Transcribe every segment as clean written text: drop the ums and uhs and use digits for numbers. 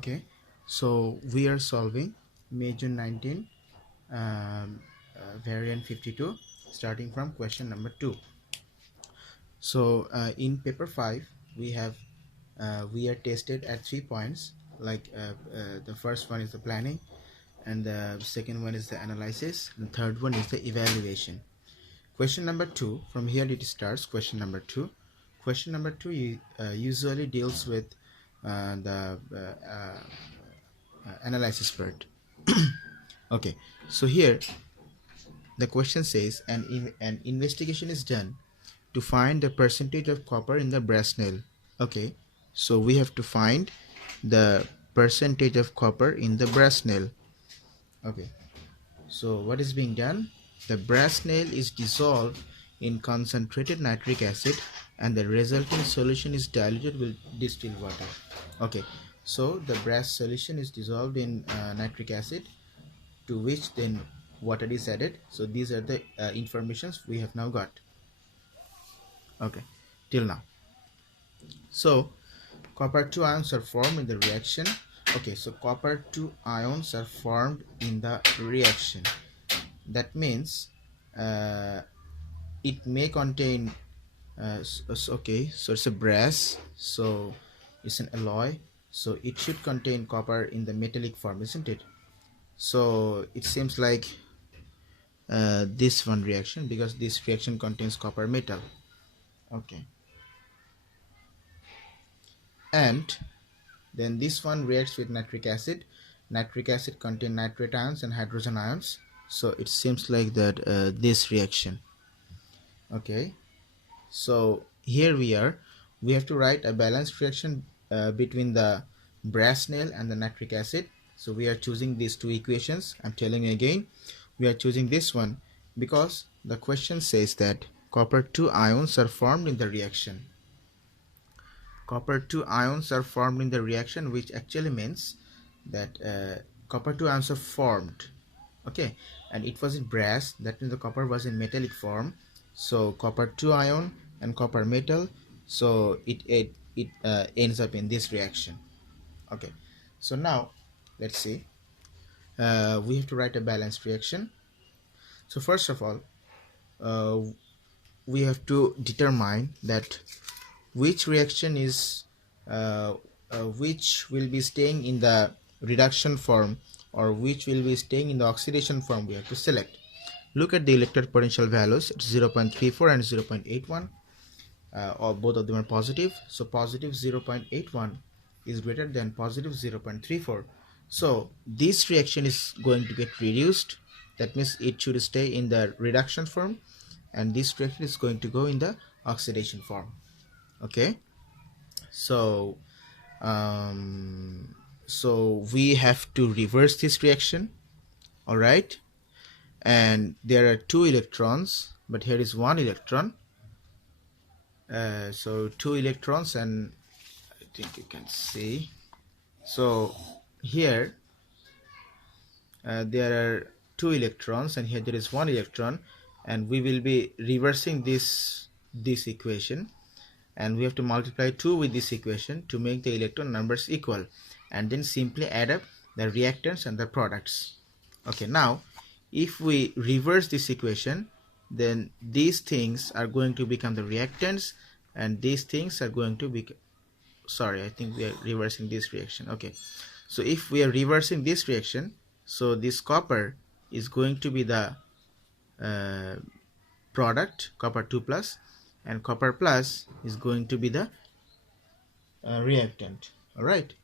Okay, so we are solving May June 19 variant 52 starting from question number 2. So in paper 5 we have we are tested at 3 points, like the first one is the planning, and the second one is the analysis, and the third one is the evaluation. Question number 2, from here it starts. Question number 2 usually deals with the analysis part. Okay, so here the question says an investigation is done to find the percentage of copper in the brass nail. Okay, so we have to find the percentage of copper in the brass nail. Okay, so what is being done? The brass nail is dissolved in concentrated nitric acid and the resulting solution is diluted with distilled water. Okay, so the brass solution is dissolved in nitric acid, to which then water is added. So these are the informations we have now got. Okay, till now. So copper 2 ions are formed in the reaction. Okay, so copper 2 ions are formed in the reaction. That means it may contain okay, so it's a brass, so it's an alloy, so it should contain copper in the metallic form, isn't it? So it seems like this one reaction, because this reaction contains copper metal. Okay, and then this one reacts with nitric acid. Nitric acid contains nitrate ions and hydrogen ions, so it seems like that this reaction. Okay, so here we have to write a balanced reaction between the brass nail and the nitric acid. So we are choosing these two equations. I'm telling you again, we are choosing this one because the question says that copper 2 ions are formed in the reaction. Copper 2 ions are formed in the reaction, which actually means that copper 2 ions are formed. Okay, and it was in brass, that means the copper was in metallic form. So copper 2 ion and copper metal, so it ends up in this reaction. Okay, so now let's see, we have to write a balanced reaction. So first of all, we have to determine that which reaction is which will be staying in the reduction form or which will be staying in the oxidation form. We have to select. Look at the electrode potential values. It's 0.34 and 0.81, or both of them are positive. So positive 0.81 is greater than positive 0.34. So this reaction is going to get reduced. That means it should stay in the reduction form, and this reaction is going to go in the oxidation form. Okay, so so we have to reverse this reaction. All right, and there are 2 electrons, but here is 1 electron. So 2 electrons, and I think you can see. So here there are 2 electrons, and here there is 1 electron, and we will be reversing this equation, and we have to multiply 2 with this equation to make the electron numbers equal, and then simply add up the reactants and the products. Okay, now if we reverse this equation, then these things are going to become the reactants, and these things are going to be, sorry, I think we are reversing this reaction. Okay, so if we are reversing this reaction, so this copper is going to be the product, copper 2 plus, and copper plus is going to be the reactant. All right,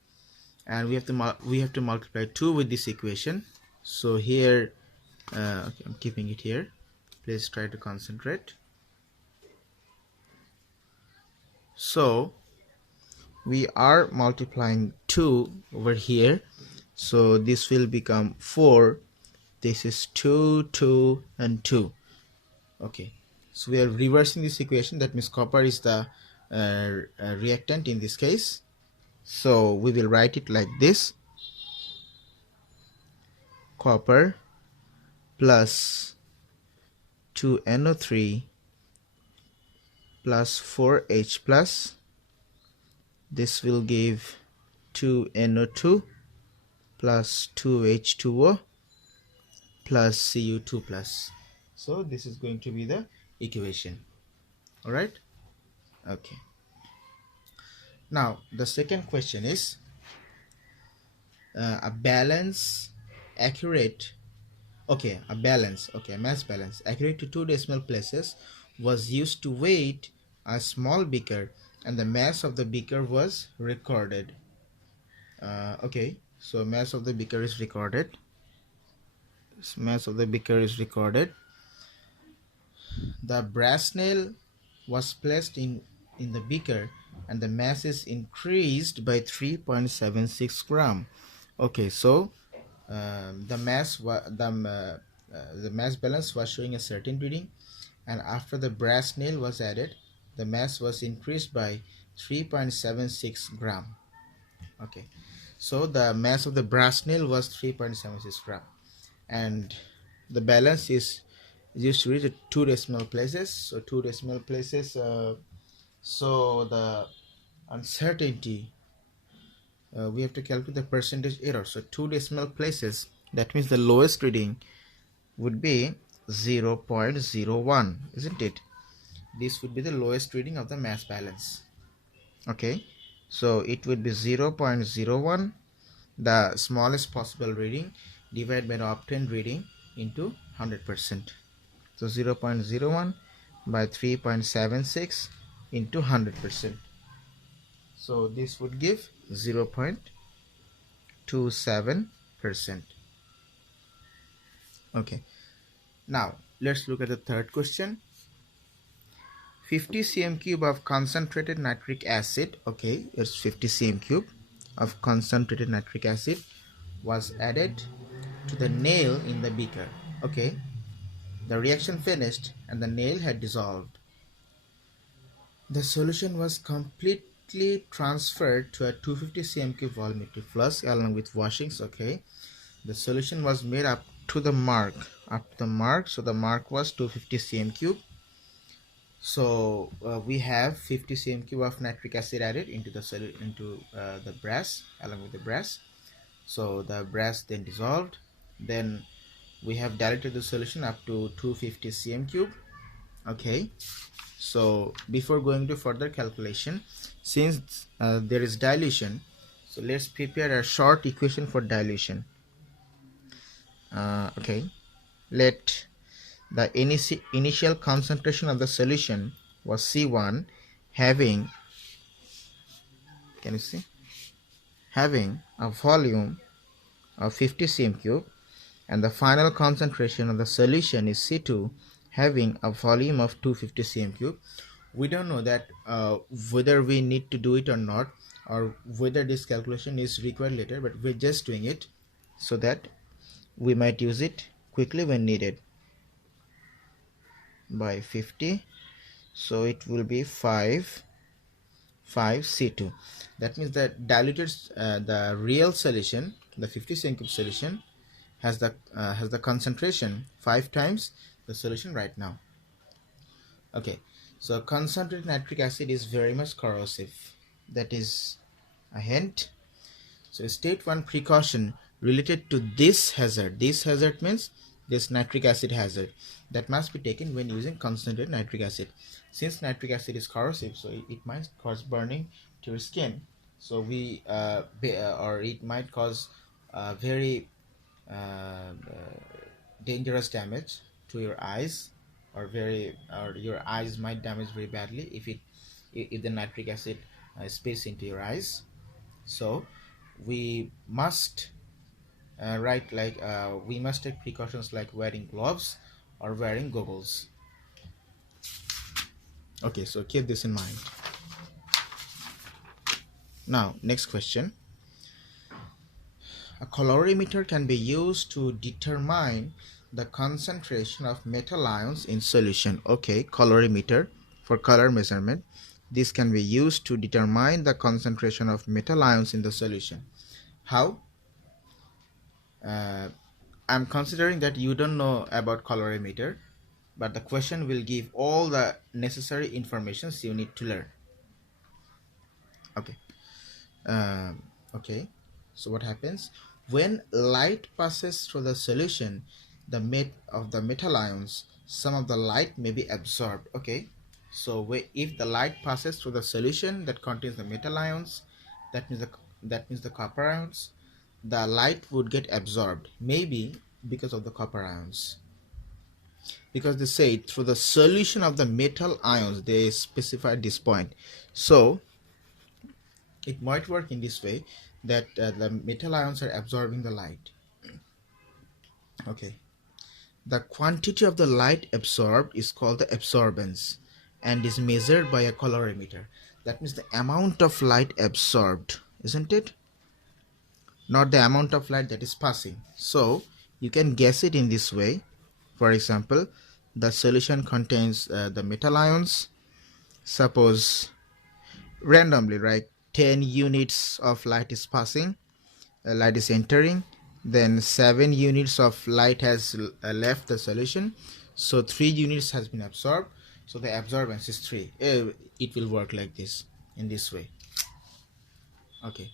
and we have to multiply 2 with this equation. So here okay, I'm keeping it here. Please try to concentrate. So we are multiplying 2 over here, so this will become 4. This is 2, 2, and 2. Okay, so we are reversing this equation. That means copper is the reactant in this case. So we will write it like this: copper plus 2NO3 plus 4H plus. This will give 2NO2 plus 2H2O plus Cu2 plus. So this is going to be the equation. All right. Okay. Now the second question is a balance accurate. Okay, a balance. Okay, mass balance accurate to 2 decimal places was used to weight a small beaker, and the mass of the beaker was recorded. Okay, so mass of the beaker is recorded. Mass of the beaker is recorded. The brass nail was placed in the beaker, and the mass is increased by 3.76 gram. Okay, so the mass balance was showing a certain reading, and after the brass nail was added, the mass was increased by 3.76 gram. Okay, so the mass of the brass nail was 3.76 gram, and the balance is used to reach 2 decimal places. So 2 decimal places, so the uncertainty, we have to calculate the percentage error. So 2 decimal places, that means the lowest reading would be 0.01, isn't it? This would be the lowest reading of the mass balance. Okay, so it would be 0.01, the smallest possible reading, divided by the obtained reading into 100%. So 0.01 by 3.76 into 100%. So this would give 0.27%. Okay, now let's look at the third question. 50 cm cube of concentrated nitric acid, okay, it's 50 cm cube of concentrated nitric acid was added to the nail in the beaker. Okay, the reaction finished and the nail had dissolved. The solution was completely transferred to a 250 cm cube volumetric flask along with washings. Okay, the solution was made up to the mark, so the mark was 250 cm cube. So we have 50 cm cube of nitric acid added into the brass along with the brass. So the brass then dissolved. Then we have diluted the solution up to 250 cm cube. Okay, so before going to further calculation, since there is dilution, so let's prepare a short equation for dilution. Okay, let the initial concentration of the solution was C1, having, can you see, having a volume of 50 cm cube, and the final concentration of the solution is C2, having a volume of 250 cm cube. We don't know that whether we need to do it or not, or whether this calculation is required later, but we're just doing it so that we might use it quickly when needed. By 50, so it will be 5 C2. That means that diluted, the real solution, the 50 cm cube solution, has the concentration 5 times the solution right now. Okay, so concentrated nitric acid is very much corrosive. That is a hint. So state one precaution related to this hazard. This hazard means this nitric acid hazard that must be taken when using concentrated nitric acid. Since nitric acid is corrosive, so it might cause burning to your skin. So or it might cause very dangerous damage to your eyes, or your eyes might damage very badly if the nitric acid spills into your eyes. So we must we must take precautions like wearing gloves or wearing goggles. Okay, so keep this in mind. Now next question. A calorimeter can be used to determine the concentration of metal ions in solution. Okay, calorimeter for color measurement. This can be used to determine the concentration of metal ions in the solution. How? I'm considering that you don't know about calorimeter, but the question will give all the necessary information you need to learn. Okay. Okay, so what happens when light passes through the solution, the metal ions, some of the light may be absorbed. Okay, so if the light passes through the solution that contains the metal ions, that means the copper ions, the light would get absorbed, maybe because of the copper ions, because they say through the solution of the metal ions, they specified this point. So it might work in this way, that the metal ions are absorbing the light. Okay, the quantity of the light absorbed is called the absorbance and is measured by a colorimeter. That means the amount of light absorbed, isn't it? Not the amount of light that is passing. So you can guess it in this way. For example, the solution contains the metal ions. Suppose randomly, right, 10 units of light is passing, light is entering, then 7 units of light has left the solution, so 3 units has been absorbed, so the absorbance is 3. It will work like this, in this way. Okay,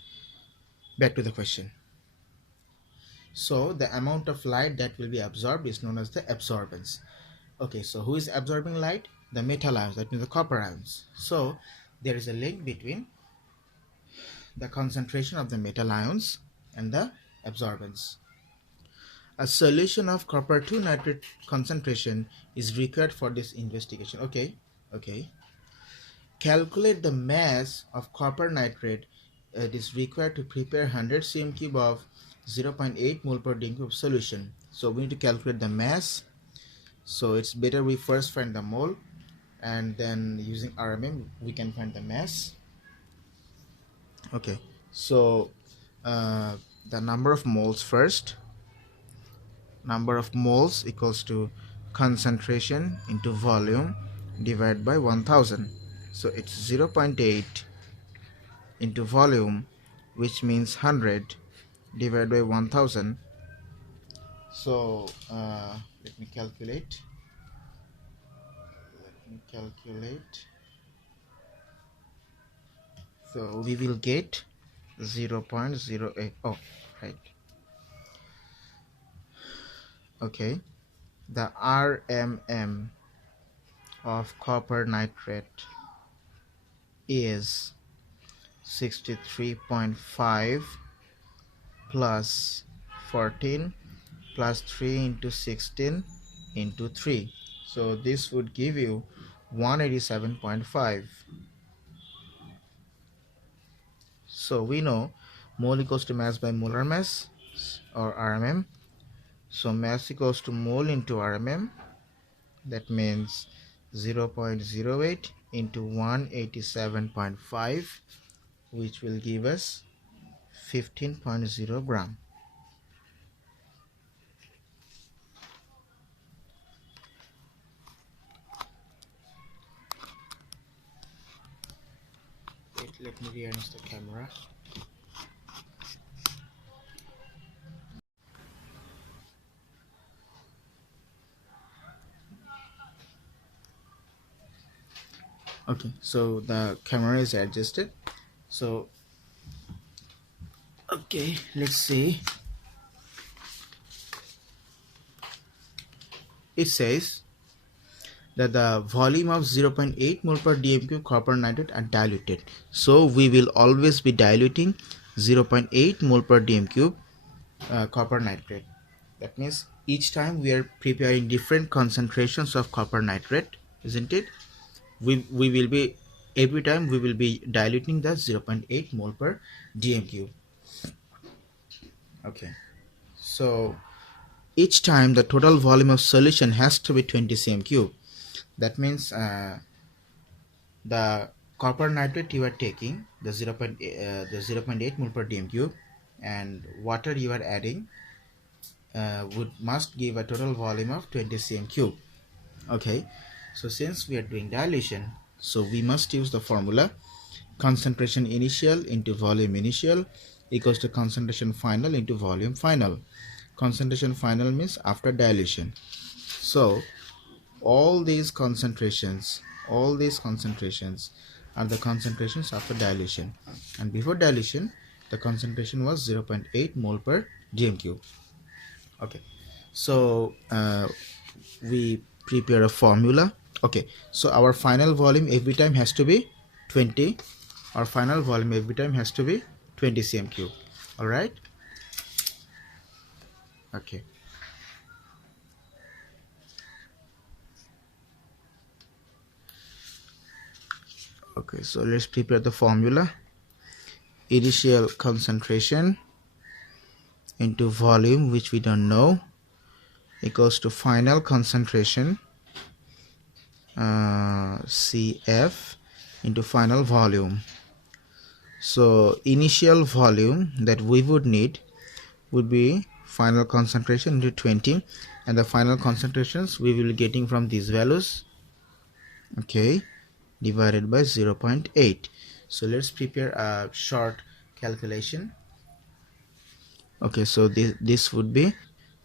back to the question. So the amount of light that will be absorbed is known as the absorbance. Okay, so who is absorbing light? The metal ions, that means the copper ions. So there is a link between the concentration of the metal ions and the absorbance. A solution of copper 2 nitrate concentration is required for this investigation. Okay. Calculate the mass of copper nitrate it is required to prepare 100 cm cube of 0.8 mole per dm cube solution. So we need to calculate the mass. So it's better we first find the mole, and then using RMM we can find the mass. Okay, so the number of moles first. Number of moles equals to concentration into volume divided by 1000. So it's 0.8 into volume, which means 100, divided by 1000. So let me calculate. So we will get 0.08. Oh, right. Okay, the RMM of copper nitrate is 63.5 plus 14 plus 3 into 16 into 3. So this would give you 187.5. So we know mole equals to mass by molar mass, or RMM. So mass equals to mole into RMM. That means 0.08 into 187.5, which will give us 15.0 gram. Wait, let me rearrange the camera. Okay, so the camera is adjusted. So okay, let's see. It says that the volume of 0.8 mole per dm cube copper nitrate are diluted. So we will always be diluting 0.8 mole per dm cube copper nitrate. That means each time we are preparing different concentrations of copper nitrate, isn't it? We will be, every time we will be diluting the 0.8 mole per dm cube. Okay, so each time the total volume of solution has to be 20 cm cube. That means the copper nitrate you are taking, the 0.8 mole per dm cube, and water you are adding must give a total volume of 20 cm cube. Okay, so since we are doing dilution, so we must use the formula concentration initial into volume initial equals to concentration final into volume final. Concentration final means after dilution. So all these concentrations are the concentrations after dilution, and before dilution the concentration was 0.8 mole per dm cube. Okay, so we prepare a formula. Okay, so our final volume every time has to be 20. Our final volume every time has to be 20 cm cube. All right. Okay. Okay, so let's prepare the formula. Initial concentration into volume, which we don't know, equals to final concentration CF into final volume. So initial volume that we would need would be final concentration into 20, and the final concentrations we will be getting from these values, okay, divided by 0.8. So let's prepare a short calculation. Okay, so this would be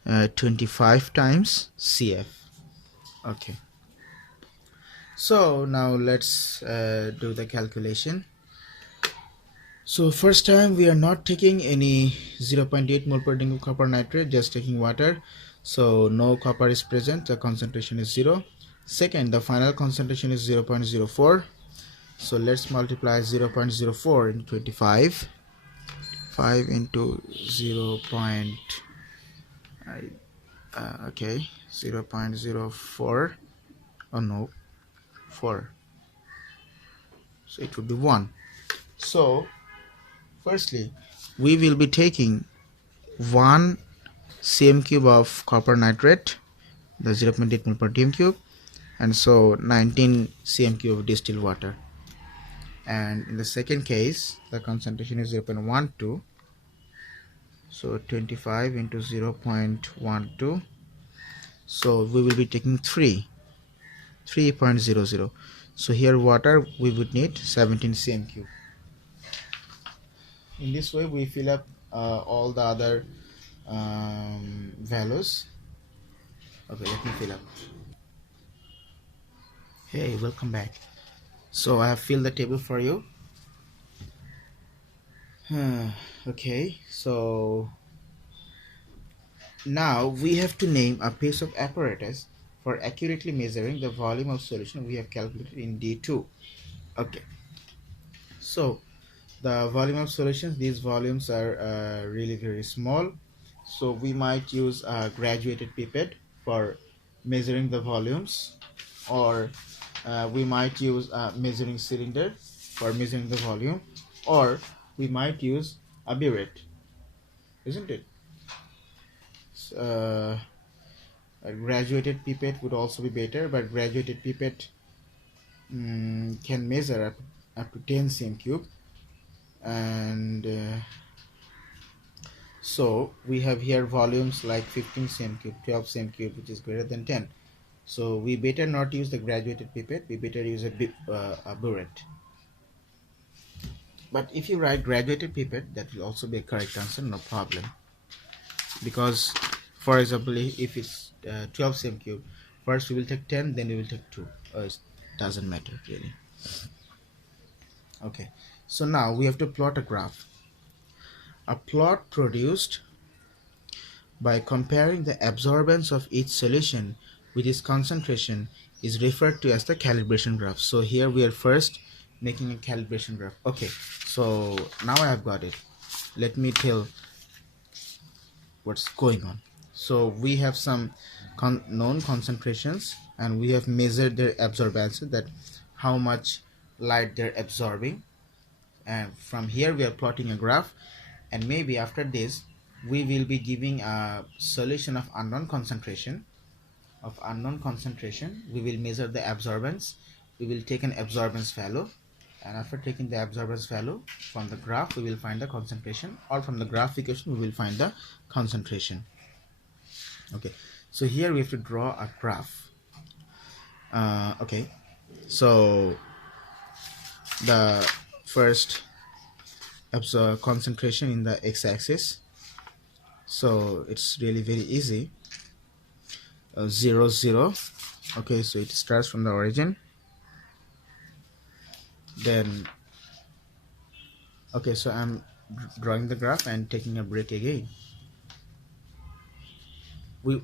25 times CF. Okay, so now let's do the calculation. So first time we are not taking any 0.8 mole per dm copper nitrate, just taking water, so no copper is present, the concentration is 0. Second, the final concentration is 0.04, so let's multiply 0.04 into 25, 5 into 0. Okay, 0.04, oh no, 4, so it would be 1. So firstly, we will be taking 1 cm cube of copper nitrate, the 0.8 mole per dm cube, and so 19 cm cube of distilled water. And in the second case, the concentration is 0.12, so 25 into 0.12, so we will be taking 3.00. So here water we would need 17 cm cube. In this way we fill up all the other values. Okay, let me fill up. Hey, welcome back. So I have filled the table for you. Okay, so now we have to name a piece of apparatus for accurately measuring the volume of solution we have calculated in D2. Okay, so the volume of solutions, these volumes are really very small, so we might use a graduated pipette for measuring the volumes, or we might use a measuring cylinder for measuring the volume, or we might use a burette, isn't it? A graduated pipette would also be better, but graduated pipette can measure up to 10 cm cube, and so we have here volumes like 15 cm cube, 12 cm cube, which is greater than 10. So we better not use the graduated pipette, we better use a burette. But if you write graduated pipette, that will also be a correct answer, no problem. Because for example, if it's 12 cm cube, first we will take 10, then we will take 2. It doesn't matter really. Okay, so now we have to plot a graph. A plot produced by comparing the absorbance of each solution with its concentration is referred to as the calibration graph. So here we are first making a calibration graph. Okay, so now I have got it. Let me tell what's going on. So we have some known concentrations, and we have measured their absorbance, that how much light they're absorbing, and from here we are plotting a graph, and maybe after this we will be giving a solution of unknown concentration. We will measure the absorbance, we will take an absorbance value, and after taking the absorbance value from the graph we will find the concentration, or from the graph equation we will find the concentration. Okay, so here we have to draw a graph. Okay, so the first concentration in the x-axis, so it's really very easy. 0 0. Okay, so it starts from the origin, then okay, so I'm drawing the graph and taking a break again. We'll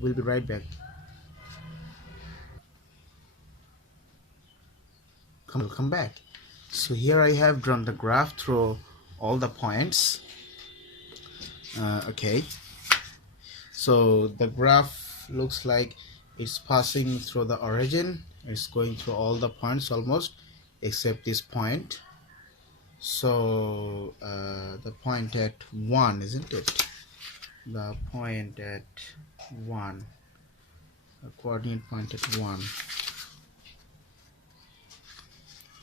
be right back. Come back. So here I have drawn the graph through all the points. Okay, so the graph looks like it's passing through the origin. It's going through all the points almost except this point. So the point at 1, isn't it? The point at 1, the coordinate point at 1,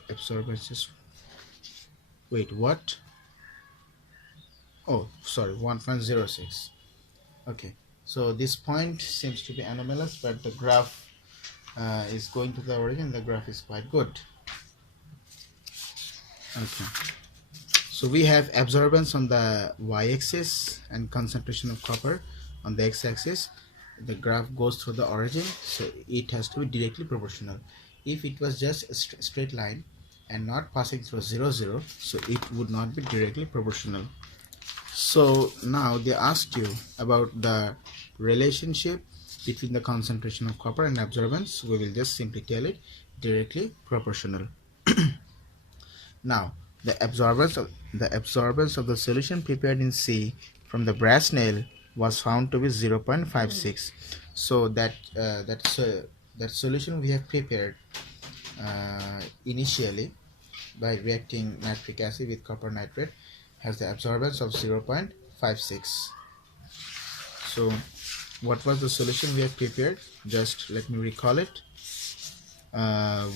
absorbances. Wait, what? Oh, sorry, 1.06. Okay, so this point seems to be anomalous, but the graph is going to the origin. The graph is quite good. Okay, so we have absorbance on the y-axis and concentration of copper on the x-axis. The graph goes through the origin, so it has to be directly proportional. If it was just a straight line and not passing through 0 0, so it would not be directly proportional. So now they asked you about the relationship between the concentration of copper and absorbance. We will just simply tell it directly proportional. Now the absorbance of the solution prepared in C from the brass nail was found to be 0.56. So that solution we have prepared initially by reacting nitric acid with copper nitrate has the absorbance of 0.56. So what was the solution we have prepared? Just let me recall it.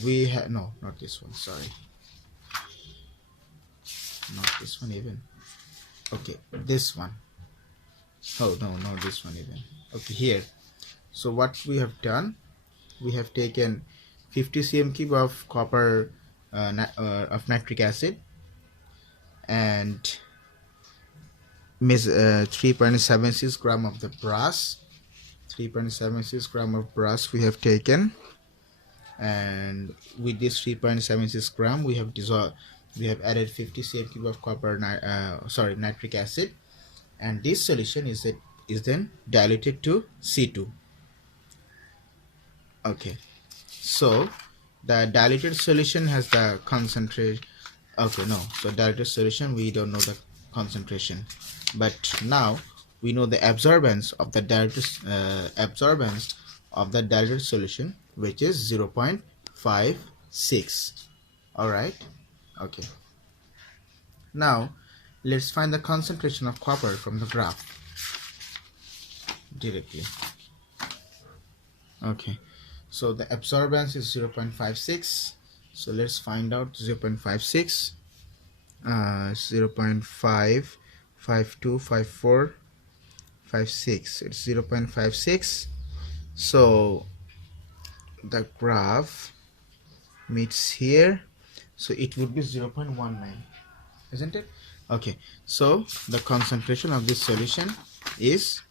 We had no, not this one, sorry, not this one even. Okay, this one. Oh no, not this one even. Okay, here. So what we have done, we have taken 50 cm cube of copper of nitric acid and 3.76 gram of the brass. 3.76 gram of brass we have taken, and with this 3.76 gram we have added 50 cm cube of copper nitric acid, and this solution is then diluted to C2. Okay, so the diluted solution has the concentration. Okay, no, so diluted solution we don't know the concentration, but now we know the absorbance of the diluted solution, which is 0.56. all right. Okay, now let's find the concentration of copper from the graph directly. Okay, so the absorbance is 0.56, so let's find out 0.56. 0.5, 52, 54, 56. It's 0.56. So the graph meets here, so it would be 0.19, isn't it? Okay, so the concentration of this solution is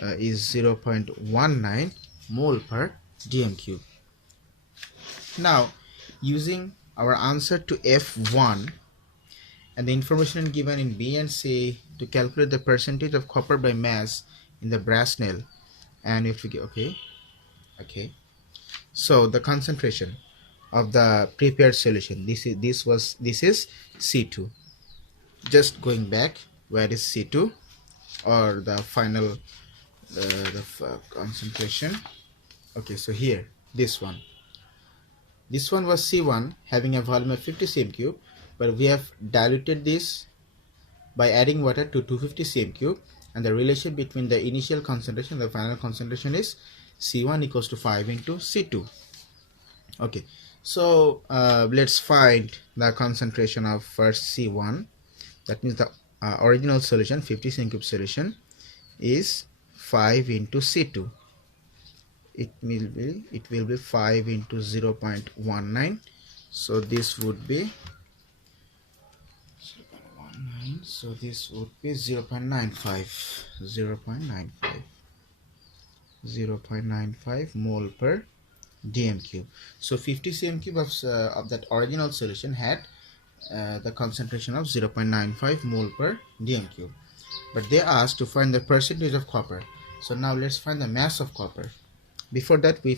0.19 mole per dm cube. Now, using our answer to F1 and the information given in B and C to calculate the percentage of copper by mass in the brass nail, and if we get okay, so the concentration of the prepared solution, this is C2. Just going back, where is C2 or the final concentration? Okay, so here this one was C1 having a volume of 50 cm cube, but we have diluted this by adding water to 250 cm cube, and the relation between the initial concentration and the final concentration is C1 equals to 5 into C2. Okay, so let's find the concentration of first C1. That means the original solution, 50 cm cube solution, is 5 into C2. It will be 5 into 0.19, so this would be 0.19, so this would be 0.95 mole per dm cube. So 50 cm cube of that original solution had the concentration of 0.95 mole per dm cube. But they asked to find the percentage of copper. So now let's find the mass of copper. Before that, we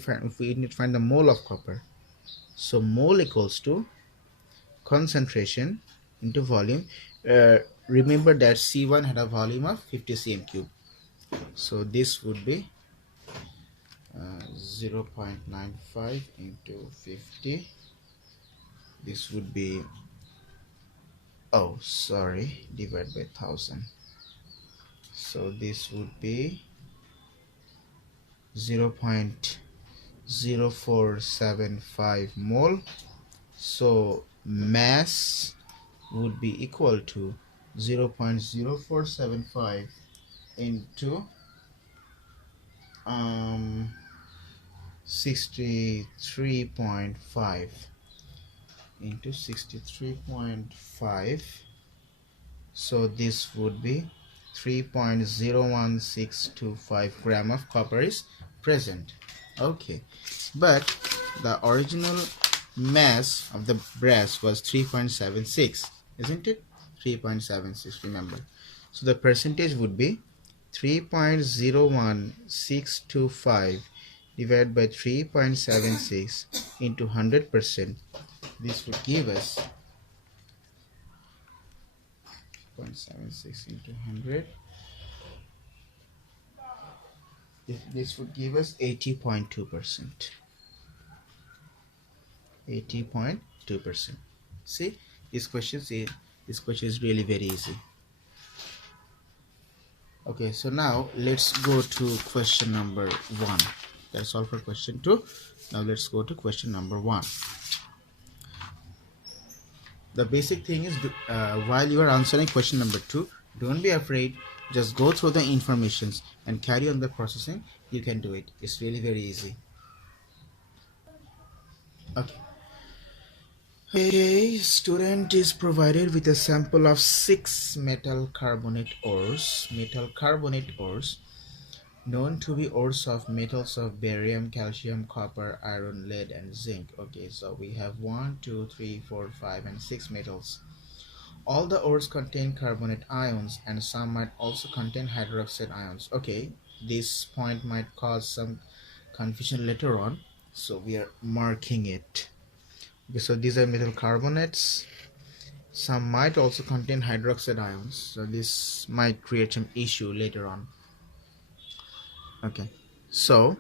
need to find the mole of copper. So mole equals to concentration into volume. Remember that C1 had a volume of 50 cm cube. So this would be 0.95 into 50. This would be, divided by 1000. So this would be 0.0475 mole. So mass would be equal to 0.0475 into 63.5 into 63.5. So this would be 3.01625 gram of copper is present. Okay, but the original mass of the brass was 3.76, isn't it? 3.76, remember. So the percentage would be 3.01625 divided by 3.76 into 100%. This would give us 0.76 into 100. This would give us 80.2%. 80.2%. See, this question is really very easy. Okay, so now let's go to question number 1. That's all for question 2. Now let's go to question number 1. The basic thing is, while you are answering question number 2, don't be afraid. Just go through the informations and carry on the processing. You can do it. It's really very easy. Okay, student is provided with a sample of 6 metal carbonate ores known to be ores of metals of barium, calcium, copper, iron, lead, and zinc. Okay, so we have 1, 2, 3, 4, 5, and 6 metals. All the ores contain carbonate ions, and some might also contain hydroxide ions. Okay, this point might cause some confusion later on, so we are marking it. Okay, so these are metal carbonates. Some might also contain hydroxide ions, so this might create some issue later on. Okay, so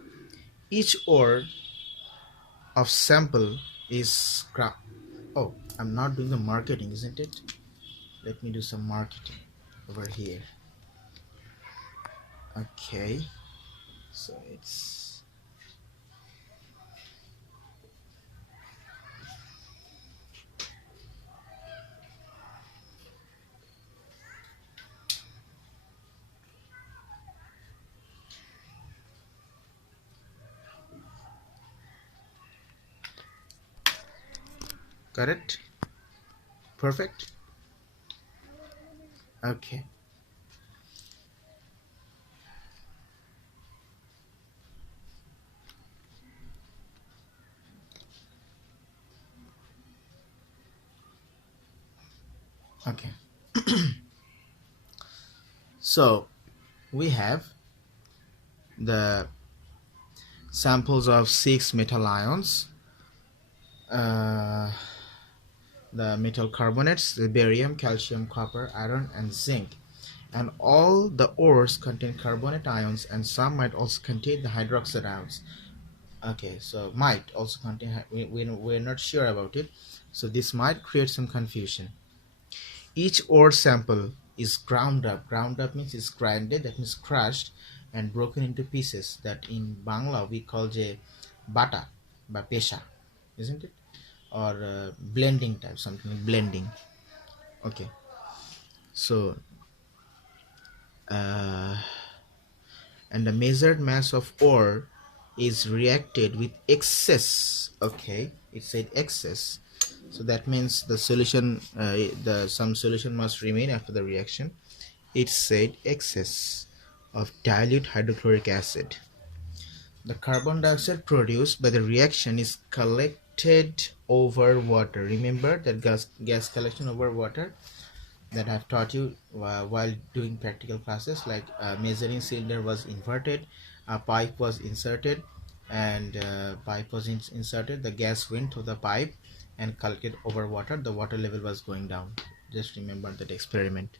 each ore of sample is I'm not doing the marketing, isn't it? Let me do some marketing over here. Okay, so it's correct. Perfect. Okay, okay. So we have the samples of 6 metal ions, the metal carbonates, the barium, calcium, copper, iron, and zinc. And all the ores contain carbonate ions, and some might also contain the hydroxide ions. Okay, so might also contain, we're not sure about it, so this might create some confusion. Each ore sample is ground up. Ground up means it's grinded, that means crushed and broken into pieces, that in Bangla we call je bata ba pesha, isn't it? Or blending type, something like blending. Okay, so and the measured mass of ore is reacted with excess. Okay, it said excess, so that means the solution, some solution must remain after the reaction. It said excess of dilute hydrochloric acid. The carbon dioxide produced by the reaction is collected over water. Remember that gas collection over water that I've taught you while doing practical classes, like measuring cylinder was inverted, a pipe was inserted, and inserted, the gas went through the pipe and collected over water, the water level was going down. Just remember that experiment.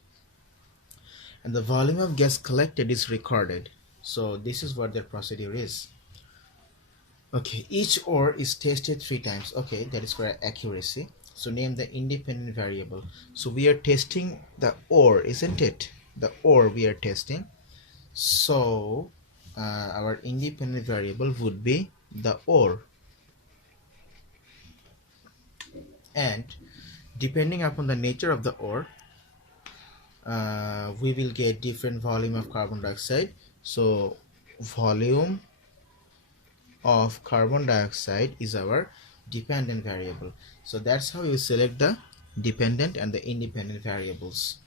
And the volume of gas collected is recorded. So this is what their procedure is. Okay, each ore is tested 3 times. Okay, that is for accuracy. So name the independent variable. So we are testing the ore, isn't it? The ore we are testing. So our independent variable would be the ore. And depending upon the nature of the ore, we will get different volume of carbon dioxide. So volume of carbon dioxide is our dependent variable. So that's how you select the dependent and the independent variables.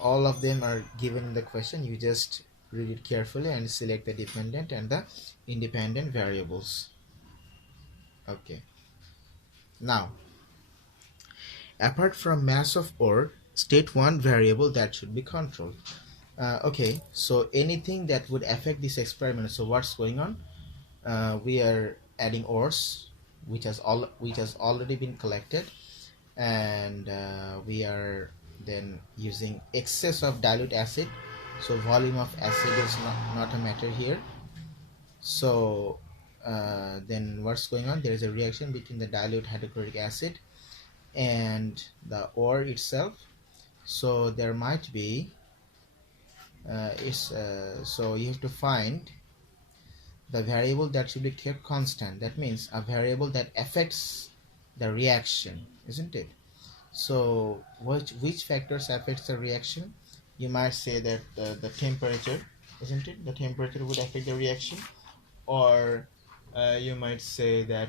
All of them are given in the question. You just read it carefully and select the dependent and the independent variables. Okay. Now, apart from mass of ore, state one variable that should be controlled. Okay, so anything that would affect this experiment. So what's going on? We are adding ores which has already been collected, and we are then using excess of dilute acid. So volume of acid is not a matter here. So then what's going on? There is a reaction between the dilute hydrochloric acid and the ore itself. So there might be so you have to find the variable that should be kept constant. That means a variable that affects the reaction, isn't it? So which factors affects the reaction? You might say that the temperature, isn't it? The temperature would affect the reaction. Or you might say that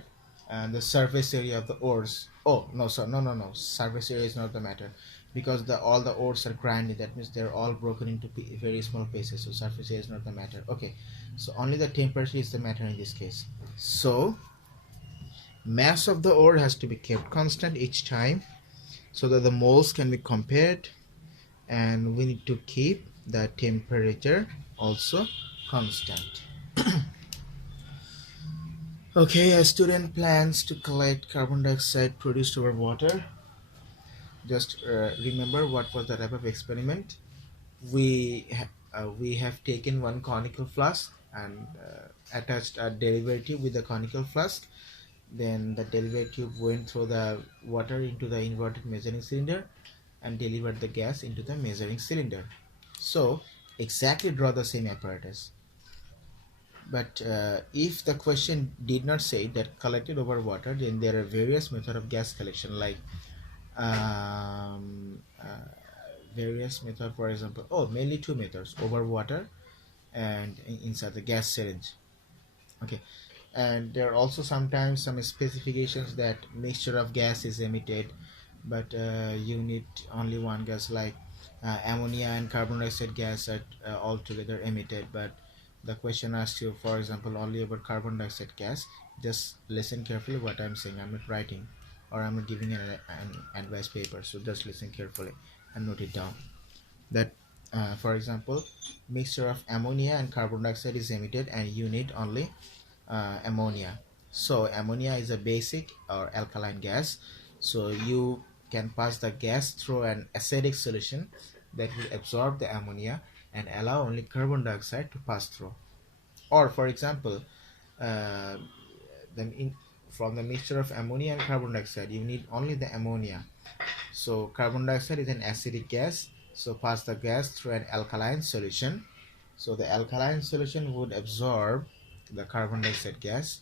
the surface area of the ores. Oh no, sir, no, surface area is not the matter, because all the ores are grinded. That means they're all broken into very small pieces, so surface area is not the matter. Okay, so only the temperature is the matter in this case. So mass of the ore has to be kept constant each time so that the moles can be compared, and we need to keep the temperature also constant. Okay, a student plans to collect carbon dioxide produced over water. Just remember what was the type of experiment. We have taken one conical flask and attached a derivative with the conical flask. Then the derivative went through the water into the inverted measuring cylinder and delivered the gas into the measuring cylinder. So exactly draw the same apparatus. But if the question did not say that collected over water, then there are various methods of gas collection, like various method, for example, mainly 2 methods: over water and inside the gas syringe. Okay, and there are also sometimes some specifications that mixture of gas is emitted, but you need only one gas, like ammonia and carbon dioxide gas are all together emitted. But the question asks you, for example, only about carbon dioxide gas. Just listen carefully what I'm saying. I'm not writing, or I'm not giving an advice paper, so just listen carefully and note it down. That for example, mixture of ammonia and carbon dioxide is emitted, and you need only ammonia. So ammonia is a basic or alkaline gas, so you can pass the gas through an acidic solution that will absorb the ammonia and allow only carbon dioxide to pass through. Or for example, uh, from the mixture of ammonia and carbon dioxide, you need only the ammonia. So carbon dioxide is an acidic gas, so pass the gas through an alkaline solution. So the alkaline solution would absorb the carbon dioxide gas,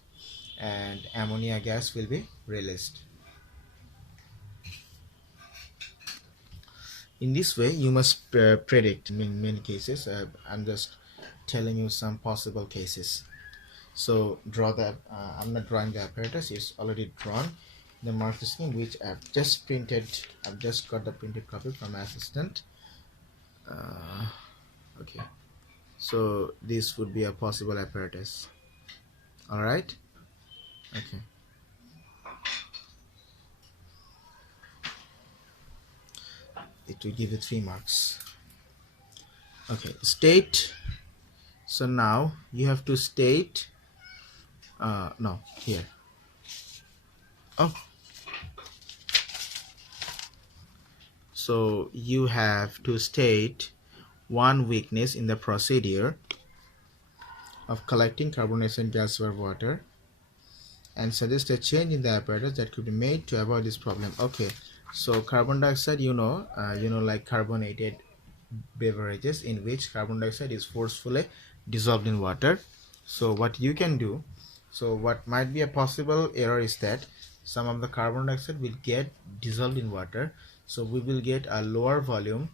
and ammonia gas will be released. In this way, you must predict in many cases. I'm just telling you some possible cases. So draw the I'm not drawing the apparatus, it's already drawn, the marker scheme, which I've just printed. I've just got the printed copy from my assistant. Okay, so this would be a possible apparatus. All right. Okay. it will give you 3 marks. Okay, state. So now you have to state no, here. Oh, so you have to state one weakness in the procedure of collecting carbonation gas or water and suggest a change in the apparatus that could be made to avoid this problem. Okay, so carbon dioxide, like carbonated beverages in which carbon dioxide is forcefully dissolved in water. So what you can do, so what might be a possible error is that some of the carbon dioxide will get dissolved in water, so we will get a lower volume,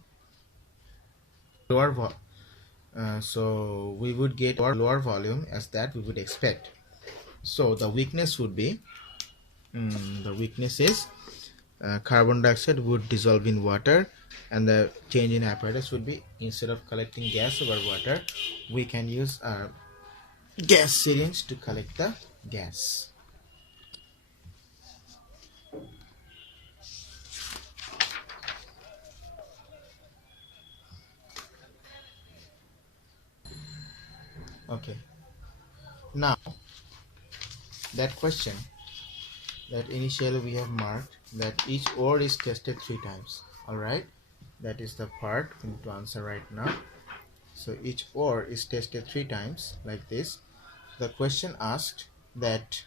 so we would get lower volume as that we would expect. So the weakness would be the weakness is carbon dioxide would dissolve in water, and the change in apparatus would be, instead of collecting gas over water, we can use a gas syringe to collect the gas. Okay, now that question that initially we have marked that each ore is tested 3 times. Alright, that is the part we need to answer right now. So each ore is tested 3 times like this. The question asked that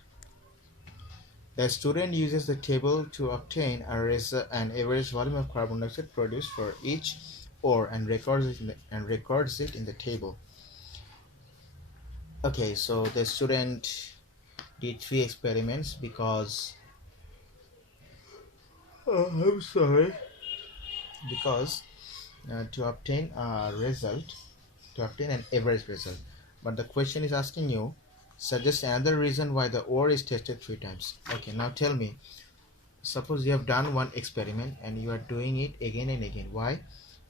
the student uses the table to obtain an average volume of carbon dioxide produced for each ore and records it in the table. Okay, so the student did 3 experiments because I'm sorry, because to obtain a result, to obtain an average result. But the question is asking you, suggest another reason why the ore is tested 3 times. Okay, now tell me, suppose you have done one experiment and you are doing it again and again. Why?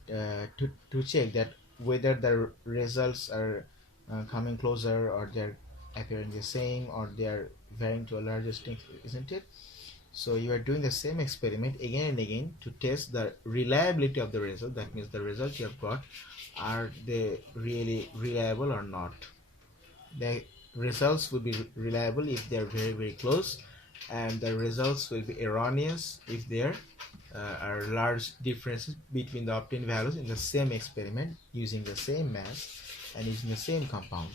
To check that whether the results are coming closer, or they're appearing the same, or they're varying to a larger extent, isn't it? So you are doing the same experiment again and again to test the reliability of the result. That means the results you have got, are they really reliable or not? The results will be reliable if they are very, very close, and the results will be erroneous if there are large differences between the obtained values in the same experiment using the same mass and using the same compound.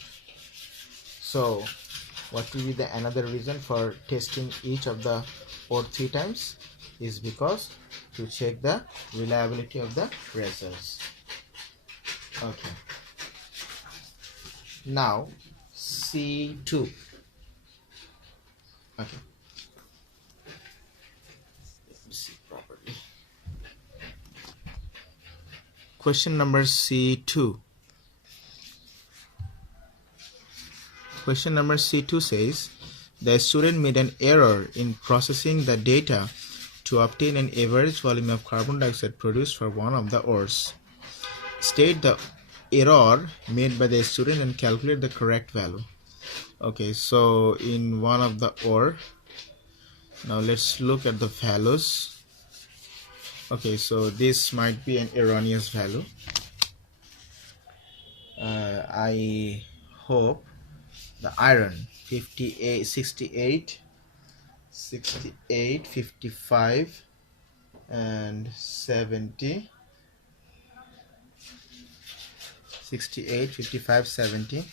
So what will be the another reason for testing each of the ore 3 times is because to check the reliability of the results. Okay, now C2. Okay, let me see properly. Question number C2. Question number C2 says the student made an error in processing the data to obtain an average volume of carbon dioxide produced for one of the ores. State the error made by the student and calculate the correct value. Okay, so in one of the ore, now let's look at the values. Okay, so this might be an erroneous value. I hope the iron 58, 68, 68, 55 and 70, 68, 55, 70,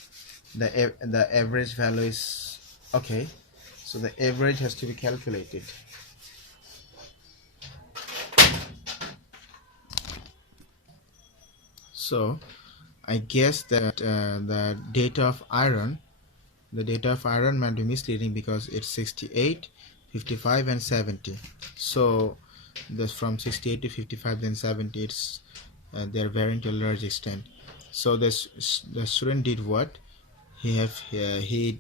the average value is okay, so the average has to be calculated. So I guess that the data of iron might be misleading because it's 68, 55 and 70. So this from 68 to 55 then 70, it's they're varying to a large extent. So the student did what? He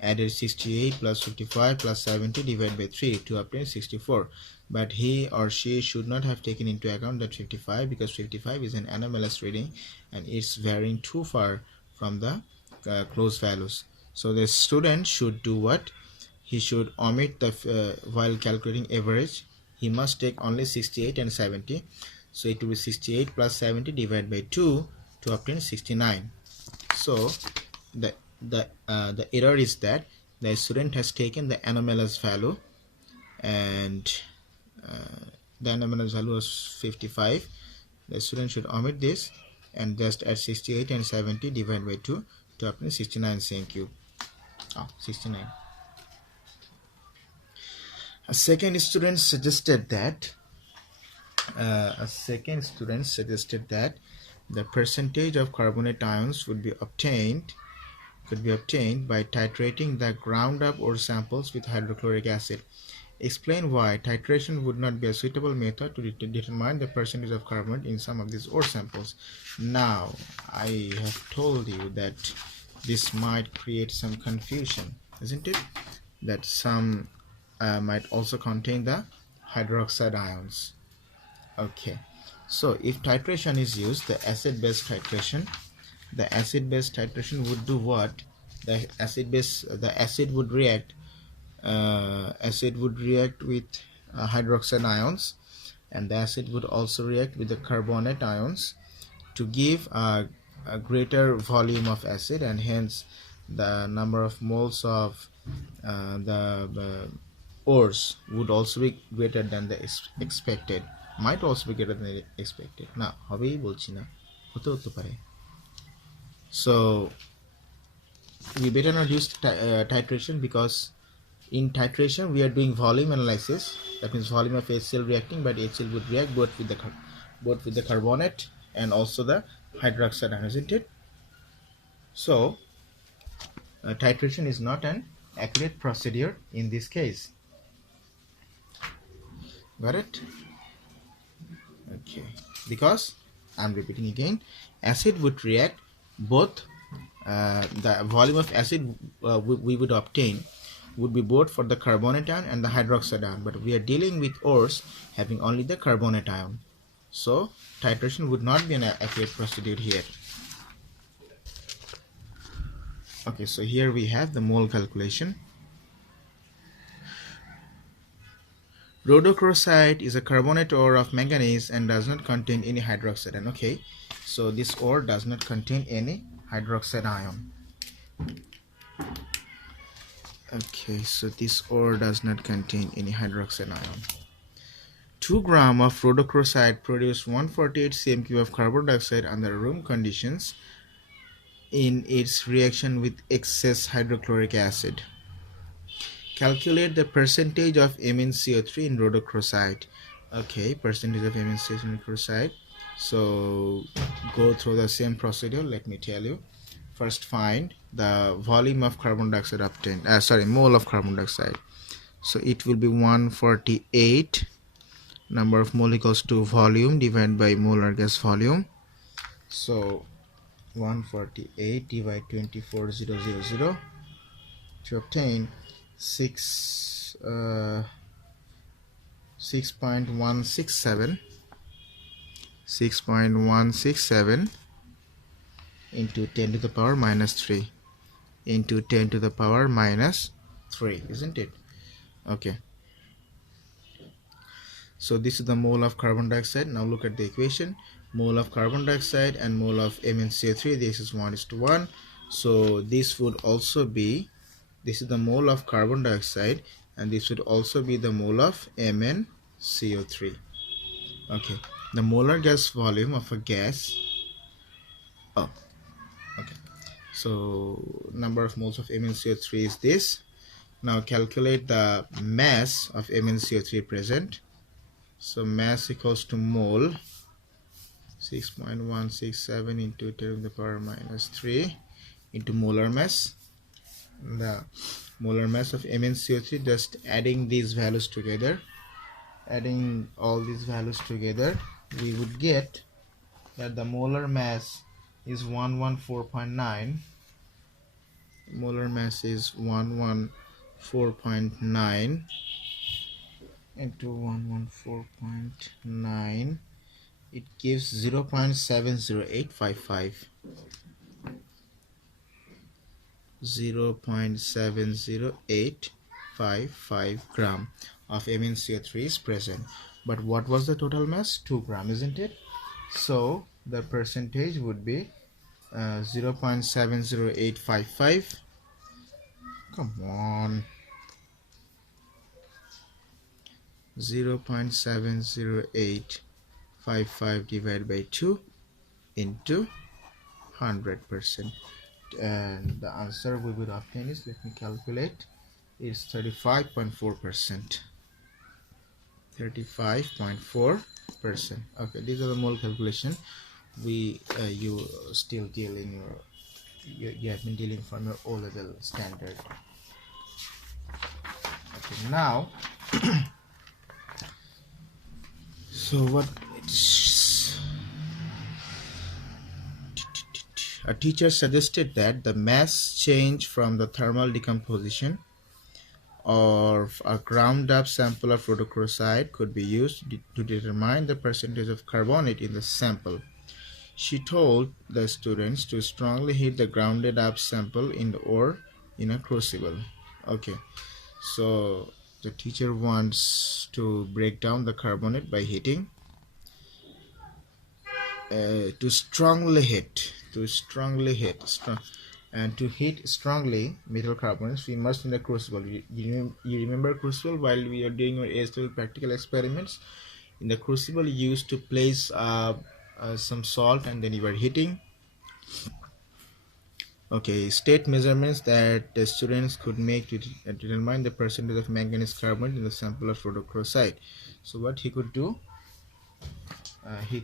added 68 plus 55 plus 70 divided by 3 to obtain 64, but he or she should not have taken into account that 55, because 55 is an anomalous reading and it's varying too far from the close values. So the student should do what? He should omit the while calculating average, he must take only 68 and 70. So it will be 68 plus 70 divided by 2 to obtain 69. So the error is that the student has taken the anomalous value, and the anomalous value was 55. The student should omit this and just add 68 and 70 divided by 2 to obtain 69 cm cube. 69. A second student suggested that the percentage of carbonate ions could be obtained by titrating the ground up ore samples with hydrochloric acid. Explain why titration would not be a suitable method to determine the percentage of carbonate in some of these ore samples. Now, I have told you that this might create some confusion, isn't it? That some might also contain the hydroxide ions. Okay, so if titration is used, the acid-base titration would do what? The acid would react with hydroxide ions, and the acid would also react with the carbonate ions to give a greater volume of acid, and hence the number of moles of the ores would also be greater than the expected, might also be greater than the expected. Now, hobei bolchi na, hote pare. So we better not use titration, because in titration we are doing volume analysis. That means volume of HCl reacting, but HCl would react both with the carbonate and also the hydroxide ion, isn't it? So titration is not an accurate procedure in this case. Got it? Okay, because I'm repeating again, acid would react both. The volume of acid we would obtain would be both for the carbonate ion and the hydroxide ion, but we are dealing with ores having only the carbonate ion, so titration would not be an accurate procedure here. Okay, so here we have the mole calculation. Rhodochrosite is a carbonate ore of manganese and does not contain any hydroxide ion. Okay, so this ore does not contain any hydroxide ion. Okay, so this ore does not contain any hydroxide ion. 2 grams of rhodochrosite produce 148 cm3 of carbon dioxide under room conditions in its reaction with excess hydrochloric acid. Calculate the percentage of MnCO3 in rhodochrosite. Okay, percentage of MnCO3 in rhodochrosite. So go through the same procedure. Let me tell you. First, find the volume of carbon dioxide obtained. Mole of carbon dioxide. So it will be 148. Number of molecules to volume divided by molar gas volume. So 148 divided 24,000 to obtain 6.167 into 10 to the power minus 3 into 10 to the power minus 3, isn't it? Okay, so this is the mole of carbon dioxide. Now look at the equation. Mole of carbon dioxide and mole of MnCO3, this is 1:1. So this would also be, this is the mole of carbon dioxide, and this would also be the mole of MnCO3. Okay, the molar gas volume of a gas. Okay, so number of moles of MnCO3 is this. Now calculate the mass of MnCO3 present. So mass equals to mole, 6.167 into 10 to the power minus 3 into molar mass. The molar mass of MnCO3, just adding these values together, adding all these values together, we would get that the molar mass is 114.9. Molar mass is 114.9 into 114.9. It gives 0.70855. 0.70855 gram of MnCO3 is present. but what was the total mass? 2 gram, isn't it? So the percentage would be 0.70855. Come on, 0.70855 divided by 2 into 100%, and the answer we would obtain is, let me calculate, is 35.4%. 35.4%. Okay, these are the mole calculation you still deal in your you have been dealing from your O-level standard. Okay, now so what a teacher suggested that the mass change from the thermal decomposition or a ground up sample of rhodochrosite could be used to determine the percentage of carbonate in the sample. She told the students to strongly heat the grounded up sample in the ore in a crucible. Okay, so the teacher wants to break down the carbonate by heating. To strongly heat, and to heat strongly metal carbonates, we must in the crucible. You remember crucible while we are doing our ASW practical experiments. In the crucible, you used to place some salt and then you were heating. Okay, state measurements that the students could make to determine the percentage of manganese carbonate in the sample of rhodochrosite. So what he could do, he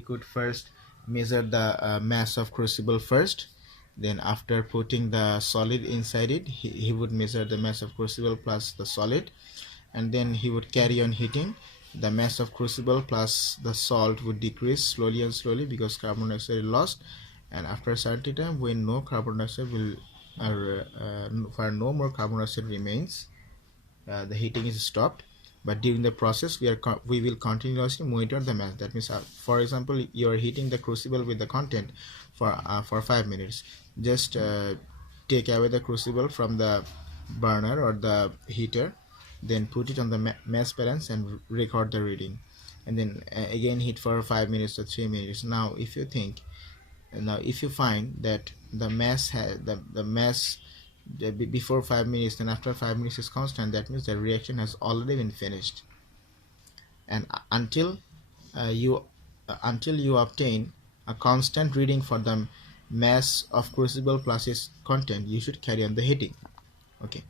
could first measure the mass of crucible first. Then after putting the solid inside it, he would measure the mass of crucible plus the solid, and then he would carry on heating. The mass of crucible plus the salt would decrease slowly and slowly because carbon dioxide is lost, and after a certain time, when no carbon dioxide will for no more carbon dioxide remains, the heating is stopped. But during the process, we will continuously monitor the mass. That means, for example, you are heating the crucible with the content for 5 minutes. Just take away the crucible from the burner or the heater, then put it on the mass balance and record the reading, and then again heat for 5 minutes or 3 minutes. Now if you find that the mass before 5 minutes and after 5 minutes is constant, that means the reaction has already been finished. And until you obtain a constant reading for the mass of crucible plus its content, you should carry on the heating. Okay,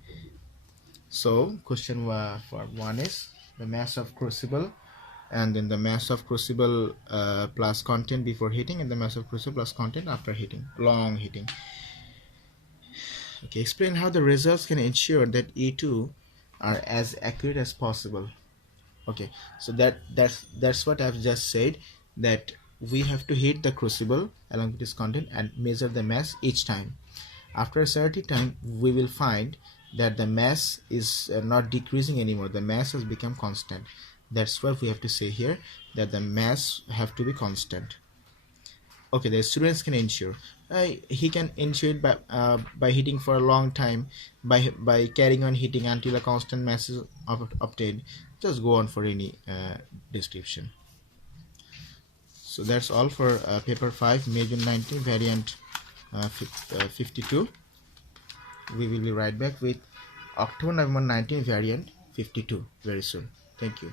so question for 1 is the mass of crucible, and then the mass of crucible plus content before heating, and the mass of crucible plus content after heating, long heating. Okay, explain how the results can ensure that E2 are as accurate as possible. Okay, so that's what I've just said, that we have to heat the crucible along with its content and measure the mass each time. After a certain time, we will find that the mass is not decreasing anymore. The mass has become constant. That's what we have to say here, that the mass have to be constant. Okay, the students can ensure. He can ensure it by heating for a long time, by carrying on heating until a constant mass is obtained. Just go on for any description. So that's all for paper 5, May June 19, variant 52. We will be right back with October November 19 variant 52 very soon. Thank you.